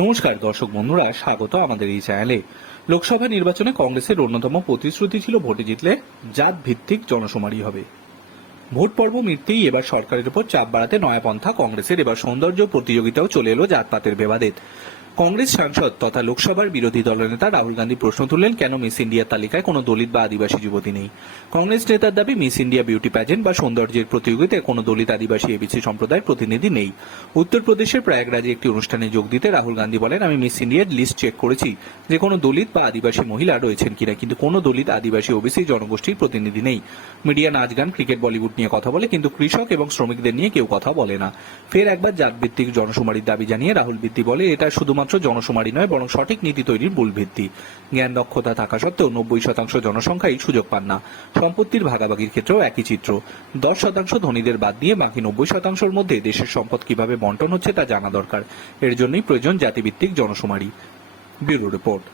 নমস্কার, দর্শক বন্ধুরা, স্বাগত আমাদের এই চ্যানেলে। লোকসভা নির্বাচনে কংগ্রেসের অন্যতম প্রতিশ্রুতি ছিল ভোটে জিতলে জাত ভিত্তিক জনশুমারি হবে। ভোট পর্ব মিটতেই এবার সরকারের উপর চাপ বাড়াতে নয়াপন্থা কংগ্রেসের এবার সৌন্দর্য প্রতিযোগিতাও চলে এলো জাতপাতের বিবাদে। কংগ্রেস সাংসদ তথা লোকসভার বিরোধী দলনেতা রাহুল গান্ধী প্রশ্ন তুললেন, কেন মিস ইন্ডিয়ার তালিকায় কোনো দলিত বা আদিবাসী যুবতী নেই? কংগ্রেস নেতার দাবি, মিস ইন্ডিয়া বিউটি প্যাজেন্ট বা সৌন্দর্যের প্রতিযোগিতায় কোনো দলিত আদিবাসী এবিসি সম্প্রদায়ের প্রতিনিধি নেই। উত্তরপ্রদেশের প্রয়াগরাজে একটি অনুষ্ঠানে যোগ দিতে রাহুল গান্ধী বলেন, আমি মিস ইন্ডিয়ার লিস্ট চেক করেছি যে কোনো দলিত বা আদিবাসী মহিলা রয়েছেন কিনা, কিন্তু কোনো দলিত আদিবাসী ওবিসি জনগোষ্ঠীর প্রতিনিধি নেই। মিডিয়া নাচ গান, ক্রিকেট, বলিউড নিয়ে কথা বলে, কিন্তু কৃষক এবং শ্রমিকদের নিয়ে কেউ কথা বলে না। ফের একবার জাতভিত্তিক জনশুমারির দাবি জানিয়ে রাহুল বিদ্যি বলে, এটা শুধুমাত্র জনশুমারি নয়, বরং সঠিক নীতি তৈরির মূল ভিত্তি। জ্ঞান দক্ষতা থাকা সত্ত্বেও নব্বই শতাংশ জনসংখ্যাই সুযোগ পান না। সম্পত্তির ভাগাভাগির ক্ষেত্রেও একই চিত্র। দশ শতাংশ ধনীদের বাদ দিয়ে বাকি নব্বই শতাংশের মধ্যে দেশের সম্পদ কীভাবে বন্টন হচ্ছে তা জানা দরকার। এর জন্যই প্রয়োজন জাতিভিত্তিক জনশুমারি ব্যুরো রিপোর্ট।